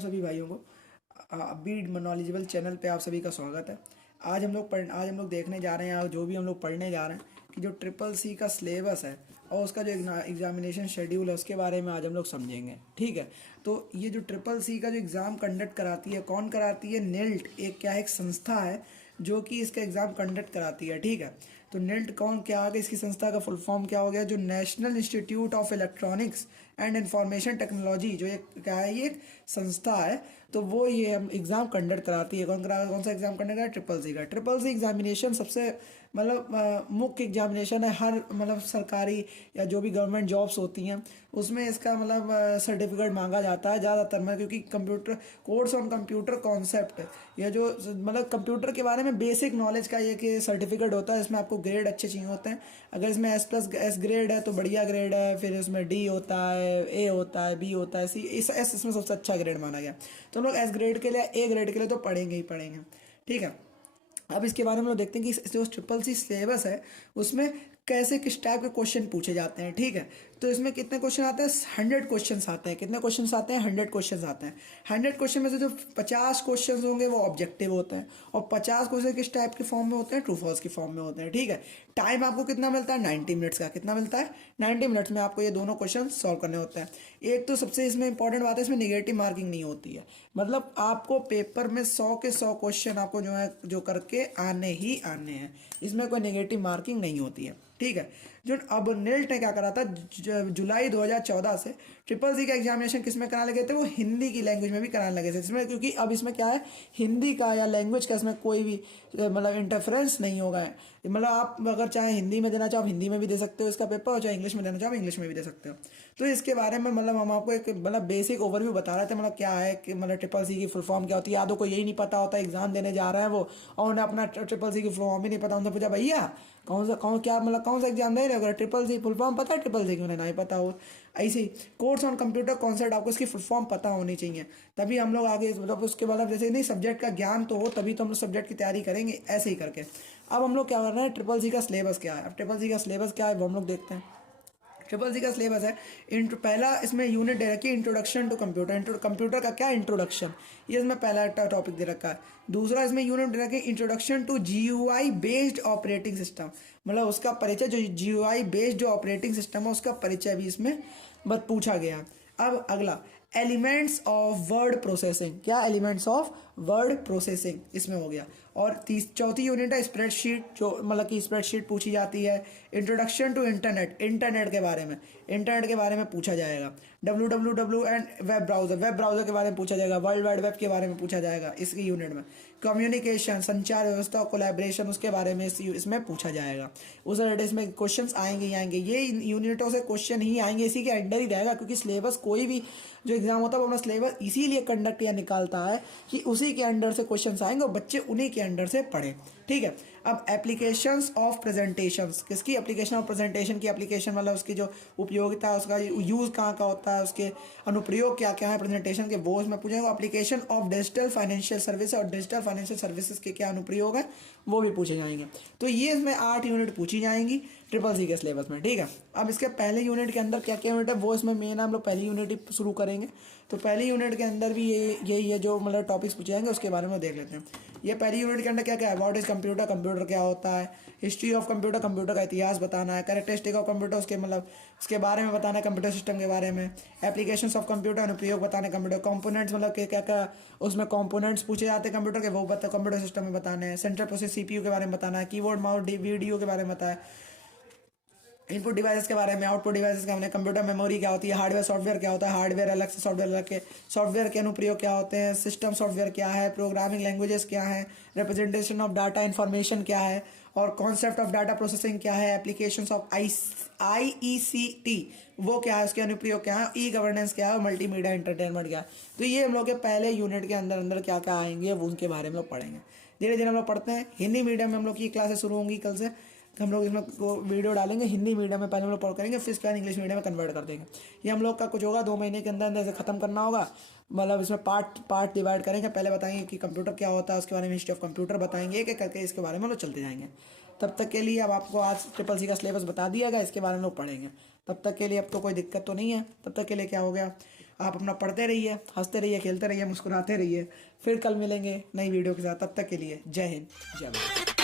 आप सभी भाइयों को बीड नॉलेजेबल चैनल पे आप सभी का स्वागत है। आज हम लोग देखने जा रहे हैं, जो भी हम लोग पढ़ने जा रहे हैं कि जो ट्रिपल सी का सिलेबस है और उसका जो एग्जामिनेशन शेड्यूल है उसके बारे में आज हम लोग समझेंगे। ठीक है, तो ये जो ट्रिपल सी का जो एग्ज़ाम कंडक्ट कराती है, कौन कराती है? नेल्ट एक संस्था है जो कि इसका एग्ज़ाम कंडक्ट कराती है। ठीक है, तो नेल्ट क्या आगे इसकी संस्था का फुल फॉर्म क्या हो गया? जो national institute of electronics and information technology, जो एक क्या है, ये एक संस्था है, तो वो ये एग्ज़ाम कंडक्ट कराती है। कौन सा एग्ज़ाम कंडक्ट करा? ट्रिपल सी का। ट्रिपल सी एग्जामिनेशन सबसे मुख्य एग्जामिनेशन है हर सरकारी या जो भी गवर्नमेंट जॉब्स होती हैं उसमें इसका सर्टिफिकेट मांगा जाता है ज़्यादातर में, क्योंकि computer course on computer concept या जो कंप्यूटर के बारे में बेसिक नॉलेज का ये कि सर्टिफिकेट होता है। इसमें आपको ग्रेड अच्छे चाहिए होते हैं। अगर इसमें S+ ग्रेड है तो बढ़िया ग्रेड है, फिर इसमें D होता है, A होता है, B होता है, C, S इसमें सबसे अच्छा ग्रेड माना गया। तो हम लोग S ग्रेड के लिए, A ग्रेड के लिए तो पढ़ेंगे ही पढ़ेंगे। ठीक है, अब इसके बारे में हम लोग देखते हैं कि जो ट्रिपल सी सिलेबस है उसमें कैसे किस टाइप के क्वेश्चन पूछे जाते हैं। ठीक है, तो इसमें कितने क्वेश्चन आते हैं? 100 क्वेश्चन आते हैं। कितने क्वेश्चन आते हैं? 100 क्वेश्चन आते हैं। 100 क्वेश्चन में से जो 50 क्वेश्चन होंगे वो ऑब्जेक्टिव होते हैं और 50 क्वेश्चन किस टाइप के फॉर्म में होते हैं? ट्रू फॉल्स की फॉर्म में होते हैं। ठीक है, टाइम आपको कितना मिलता है? 90 मिनट्स का। कितना मिलता है? 90 मिनट्स में आपको ये दोनों क्वेश्चन सॉल्व करने होते हैं। एक तो सबसे इसमें इंपॉर्टेंट बात है, इसमें निगेटिव मार्किंग नहीं होती है। मतलब आपको पेपर में 100 के 100 क्वेश्चन आपको जो करके आने ही आने हैं, इसमें कोई नेगेटिव मार्किंग नहीं होती है। ठीक है, जो अब नेल्ट ने क्या करा था, जुलाई 2014 से ट्रिपल सी का एग्जामिनेशन किस में कराने लगे थे? वो हिंदी की लैंग्वेज में भी कराने लगे थे। इसमें क्योंकि अब इसमें क्या है, हिंदी का या लैंग्वेज का इसमें कोई भी इंटरफेरेंस नहीं होगा। आप अगर चाहे हिंदी में देना चाहो हिंदी में भी दे सकते हो इसका पेपर, और चाहे इंग्लिश में देना चाहो इंग्लिश में भी दे सकते हो। तो इसके बारे में हम आपको एक बेसिक ओवरव्यू बता रहे थे, क्या है कि ट्रिपल सी की फुल फॉर्म क्या होती है। यादों को यही नहीं पता होता, एग्जाम देने जा रहा है वो और उन्हें अपना ट्रिपल सी की फुल फॉर्म भी नहीं पता। उनसे पूछा, भैया कौन सा एग्जाम दे रहे हो? अगर ट्रिपल सी फुल फॉर्म पता है ट्रिपल सी की? उन्हें नहीं पता हो। ऐसे ही कोर्स ऑन कंप्यूटर कॉन्सेप्ट, आपको इसकी फुल फॉर्म पता होनी चाहिए, तभी हम लोग आगे उसके बाद जैसे नहीं सब्जेक्ट का ज्ञान तो हो तभी तो हम लोग सब्जेक्ट की तैयारी करेंगे, ऐसे ही करके। अब हम लोग क्या कर रहे हैं, ट्रिपल सी का सिलेबस क्या है। अब ट्रिपल सी का सिलेबस क्या है वो हम लोग देखते हैं। ट्रिपल सी का सिलेबस है, पहला इसमें यूनिट दे रखी है इंट्रोडक्शन टू कंप्यूटर। कंप्यूटर का क्या इंट्रोडक्शन, ये इसमें पहला टॉपिक दे रखा है। दूसरा इसमें यूनिट दे रखी है introduction to GUI based operating system, उसका परिचय, जो GUI बेस्ड जो ऑपरेटिंग सिस्टम है उसका परिचय भी इसमें पूछा गया। अब अगला एलिमेंट्स ऑफ वर्ड प्रोसेसिंग, क्या एलिमेंट्स ऑफ वर्ड प्रोसेसिंग इसमें हो गया। और चौथी यूनिट है स्प्रेडशीट, जो कि स्प्रेडशीट पूछी जाती है। इंट्रोडक्शन टू इंटरनेट इंटरनेट के बारे में पूछा जाएगा। WWW एंड वेब ब्राउज़र के बारे में पूछा जाएगा। वर्ल्ड वाइड वेब के बारे में पूछा जाएगा इसकी यूनिट में। कम्युनिकेशन, संचार व्यवस्था, कोलैबोरेशन, उसके बारे में इसमें पूछा जाएगा। उस इसमें क्वेश्चन आएंगे ही आएंगे, ये यूनिटों से क्वेश्चन ही आएंगे, इसी के अंडर ही रहेगा। क्योंकि सिलेबस कोई भी जो एग्जाम होता है वो अपना सिलेबस इसीलिए कंडक्ट या निकालता है कि उसी के अंडर से क्वेश्चंस आएंगे और बच्चे उन्हीं के अंडर से पढ़ें। ठीक है, अब एप्लीकेशंस ऑफ प्रेजेंटेशंस, किसकी एप्लीकेशन ऑफ प्रेजेंटेशन की एप्लीकेशन, उसकी जो उपयोगिता है, उसका यूज़ कहाँ का होता है, उसके अनुप्रयोग क्या क्या है प्रेजेंटेशन के, वो उसमें पूछेंगे। Application of digital financial service और डिजिटल फाइनेंशियल सर्विसेज के क्या अनुप्रयोग है वो भी पूछे जाएंगे। तो ये इसमें 8 यूनिट पूछी जाएंगी ट्रिपल सी के सिलेबस में। ठीक है, अब इसके पहले यूनिट के अंदर क्या क्या यूनिट है वो इसमें मेन हम लोग पहली यूनिट ही शुरू करेंगे। तो पहली यूनिट के अंदर भी यही है जो टॉपिक्स पूछे जाएंगे, उसके बारे में देख लेते हैं। ये पहली यूनिट के अंदर क्या क्या है, व्हाट इज कंप्यूटर, कंप्यूटर क्या होता है, हिस्ट्री ऑफ कंप्यूटर, कंप्यूटर का इतिहास बताना है, कैरेक्टरिस्टिक ऑफ कंप्यूटर, उसके बारे में बताना है, कंप्यूटर सिस्टम के बारे में, एप्लीकेशंस ऑफ कंप्यूटर, अनुप्रयोग बताना है, कंप्यूटर कंपोनेंट्स, क्या क्या उसमें कंपोनेंट्स पूछे जाते हैं कंप्यूटर के, वो कंप्यूटर सिस्टम में बताने हैं। सेंट्रल प्रोसेस CPU के बारे में बताना है, कीबोर्ड माउस वीडियो के बारे में बताया, इनपुट डिवाइसेस के बारे में, आउटपुट डिवाइसेस का, हमने कंप्यूटर मेमोरी क्या होती है, हार्डवेयर सॉफ्टवेयर क्या होता है, हार्डवेयर अलग से सॉफ्टवेयर अलग के, सॉफ्टवेयर के अनुप्रयोग क्या होते हैं, सिस्टम सॉफ्टवेयर क्या है, प्रोग्रामिंग लैंग्वेजेस क्या है, रिप्रेजेंटेशन ऑफ डाटा इन्फॉर्मेशन क्या है, और कॉन्सेप्ट ऑफ डाटा प्रोसेसिंग क्या है, एप्लीकेशंस ऑफ IECT वो क्या है, उसके अनुप्रयोग क्या है, E-गवर्नेंस क्या है, मल्टीमीडिया एंटरटेनमेंट क्या है। तो ये हम लोग के पहले यूनिट के अंदर अंदर क्या क्या आएंगे वो उनके बारे में लोग पढ़ेंगे। धीरे धीरे हम लोग पढ़ते हैं। हिंदी मीडियम में हम लोग की क्लासेस शुरू होंगी कल से। हम लोग इसमें वीडियो डालेंगे हिंदी मीडियम में, पहले हम लोग पढ़ करेंगे, फिर इसके बाद इंग्लिश मीडियम में कन्वर्ट कर देंगे। ये हम लोग का कुछ होगा 2 महीने के अंदर अंदर से खत्म करना होगा। इसमें पार्ट डिवाइड करेंगे। पहले बताएंगे कि कंप्यूटर क्या होता है, उसके बारे में हिस्ट्री ऑफ कंप्यूटर बताएंगे, एक एक करके इसके बारे में हम लोग चलते जाएंगे। तब तक के लिए अब आपको आज ट्रिपल सी का सिलेबस बता दिया गया, इसके बारे में लोग पढ़ेंगे। तब तक के लिए अब तो कोई दिक्कत तो नहीं है। तब तक के लिए क्या हो गया, आप अपना पढ़ते रहिए, हंसते रहिए, खेलते रहिए, मुस्कुराते रहिए। फिर कल मिलेंगे नई वीडियो के साथ। तब तक के लिए जय हिंद, जय भारत।